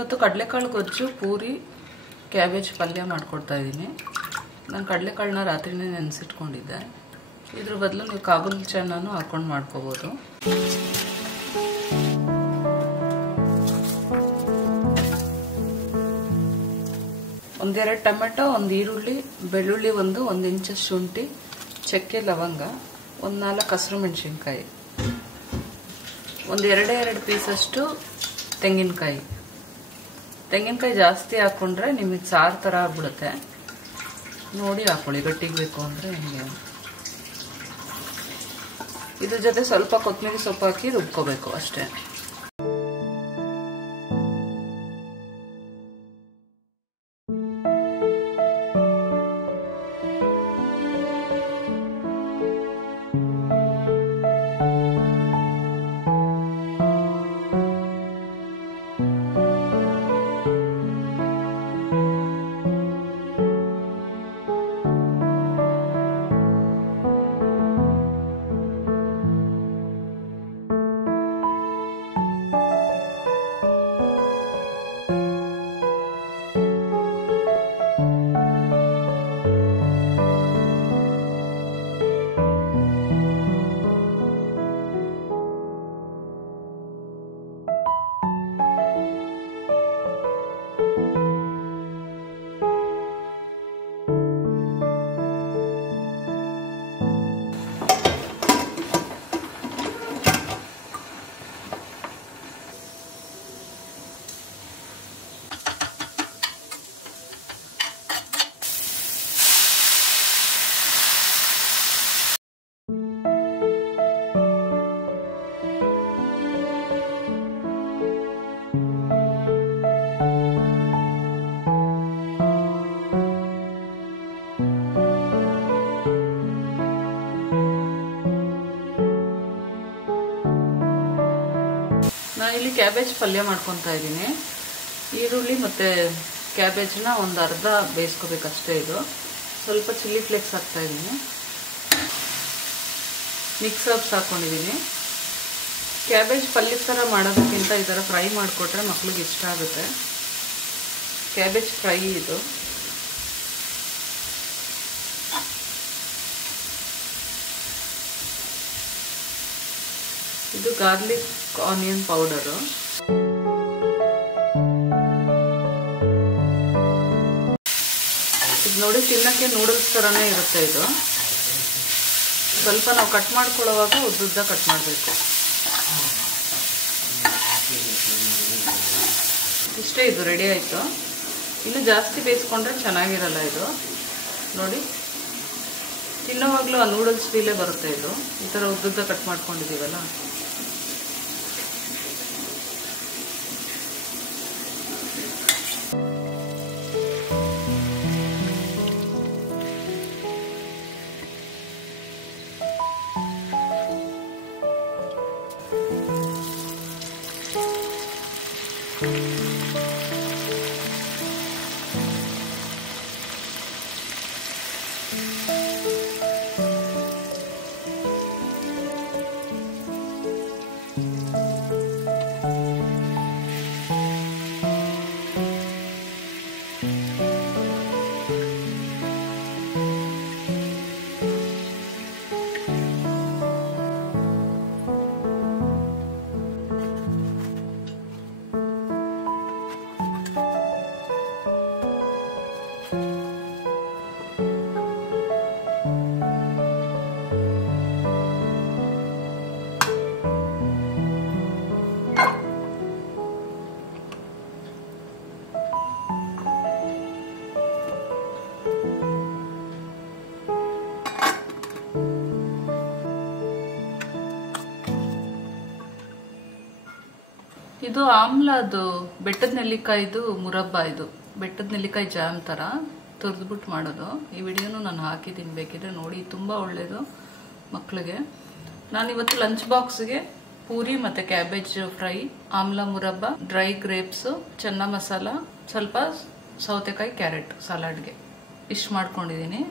ನಾನಿವತ್ತು ಕಡಲೆಕಾಳು ಗೊಜ್ಜು, ಪೂರಿ, ಕ್ಯಾಬೇಜ್ ಪಲ್ಯ ಮಾಡ್ಕೊಡ್ತಾ ಇದ್ದೀನಿ. ನಾನು ಕಡಲೆಕಾಳನ್ನ ರಾತ್ರಿನೇ ನೆನೆಸಿಟ್ಕೊಂಡಿದ್ದೆ. ಇದ್ರ ಬದಲು ನೀವು ಕಾಬೂಲ್ ಚನ್ನಾನು ಹಾಕೊಂಡು ಮಾಡ್ಕೋಬೋದು. ಒಂದೆರಡು ಟೊಮೆಟೊ, ಒಂದು ಈರುಳ್ಳಿ, ಬೆಳ್ಳುಳ್ಳಿ, ಒಂದು ಇಂಚಷ್ಟು ಶುಂಠಿ, ಚಕ್ಕೆ, ಲವಂಗ, ಒಂದು 4 ಹಸಿರು ಮೆಣಸಿನ್ಕಾಯಿ, ಒಂದು ಎರಡು ಪೀಸಷ್ಟು ತೆಂಗಿನಕಾಯಿ. ತೆಂಗಿನಕಾಯಿ ಜಾಸ್ತಿ ಹಾಕೊಂಡ್ರೆ ನಿಮಗೆ ಸಾರು ಥರ ಆಗ್ಬಿಡುತ್ತೆ. ನೋಡಿ ಹಾಕೊಳ್ಳಿ, ಗಟ್ಟಿಗೆ ಬೇಕು ಅಂದರೆ ಹಿಂಗೆ. ಇದ್ರ ಜೊತೆ ಸ್ವಲ್ಪ ಕೊತ್ತಂಬರಿ ಸೊಪ್ಪು ಹಾಕಿ ರುಬ್ಕೋಬೇಕು ಅಷ್ಟೇ. ನಾನಿಲ್ಲಿ ಕ್ಯಾಬೇಜ್ ಪಲ್ಯ ಮಾಡ್ಕೊತಾ ಇದ್ದೀನಿ. ಈರುಳ್ಳಿ ಮತ್ತು ಕ್ಯಾಬೇಜ್ನ ಒಂದು ಅರ್ಧ ಬೇಯಿಸ್ಕೋಬೇಕಷ್ಟೇ. ಇದು ಸ್ವಲ್ಪ ಚಿಲ್ಲಿ ಫ್ಲೇಕ್ಸ್ ಹಾಕ್ತಾ ಇದ್ದೀನಿ, ಮಿಕ್ಸ್ ಹರ್ಬ್ಸ್ ಹಾಕ್ಕೊಂಡಿದ್ದೀನಿ. ಕ್ಯಾಬೇಜ್ ಪಲ್ಯ ಥರ ಮಾಡೋದಕ್ಕಿಂತ ಈ ಥರ ಫ್ರೈ ಮಾಡಿಕೊಟ್ರೆ ಮಕ್ಳಿಗೆ ಇಷ್ಟ ಆಗುತ್ತೆ. ಕ್ಯಾಬೇಜ್ ಫ್ರೈ ಇದು. ಇದು ಗಾರ್ಲಿಕ್ ಆನಿಯನ್ ಪೌಡರು. ಇದು ನೋಡಿ, ತಿನ್ನಕ್ಕೆ ನೂಡಲ್ಸ್ ಥರನೇ ಇರುತ್ತೆ. ಇದು ಸ್ವಲ್ಪ ನಾವು ಕಟ್ ಮಾಡ್ಕೊಳ್ಳೋವಾಗ ಉದ್ದುದ್ದ ಕಟ್ ಮಾಡಬೇಕು. ಇಷ್ಟೇ, ಇದು ರೆಡಿ ಆಯಿತು. ಇನ್ನು ಜಾಸ್ತಿ ಬೇಯಿಸ್ಕೊಂಡ್ರೆ ಚೆನ್ನಾಗಿರಲ್ಲ ಇದು. ನೋಡಿ, ತಿನ್ನೋವಾಗಲೂ ಆ ನೂಡಲ್ಸ್ ಫೀಲೇ ಬರುತ್ತೆ. ಇದು ಈ ಥರ ಉದ್ದುದ್ದ ಕಟ್ ಮಾಡ್ಕೊಂಡಿದ್ದೀವಲ್ಲ. ಇದು ಆಮ್ಲದು ಬೆಟ್ಟದ ನೆಲ್ಲಿಕಾಯಿದು ಮುರಬ್ಬ. ಇದು ಬೆಟ್ಟದ ನೆಲ್ಲಿಕಾಯಿ ಜಾಮ್ ಥರ ತುರಿದ್ಬಿಟ್ಟು ಮಾಡೋದು. ಈ ವಿಡಿಯೋನು ನಾನು ಹಾಕಿದ್ದೀನಿ, ಬೇಕಿದ್ರೆ ನೋಡಿ. ತುಂಬ ಒಳ್ಳೆಯದು ಮಕ್ಕಳಿಗೆ. ನಾನಿವತ್ತು ಲಂಚ್ ಬಾಕ್ಸ್ಗೆ ಪೂರಿ ಮತ್ತು ಕ್ಯಾಬೇಜ್ ಫ್ರೈ, ಆಮ್ಲ ಮುರಬ್ಬ, ಡ್ರೈ ಗ್ರೇಪ್ಸು, ಚೆನ್ನ ಮಸಾಲ, ಸ್ವಲ್ಪ ಸೌತೆಕಾಯಿ, ಕ್ಯಾರೆಟ್ ಸಲಾಡ್ಗೆ ಇಷ್ಟು ಮಾಡ್ಕೊಂಡಿದ್ದೀನಿ.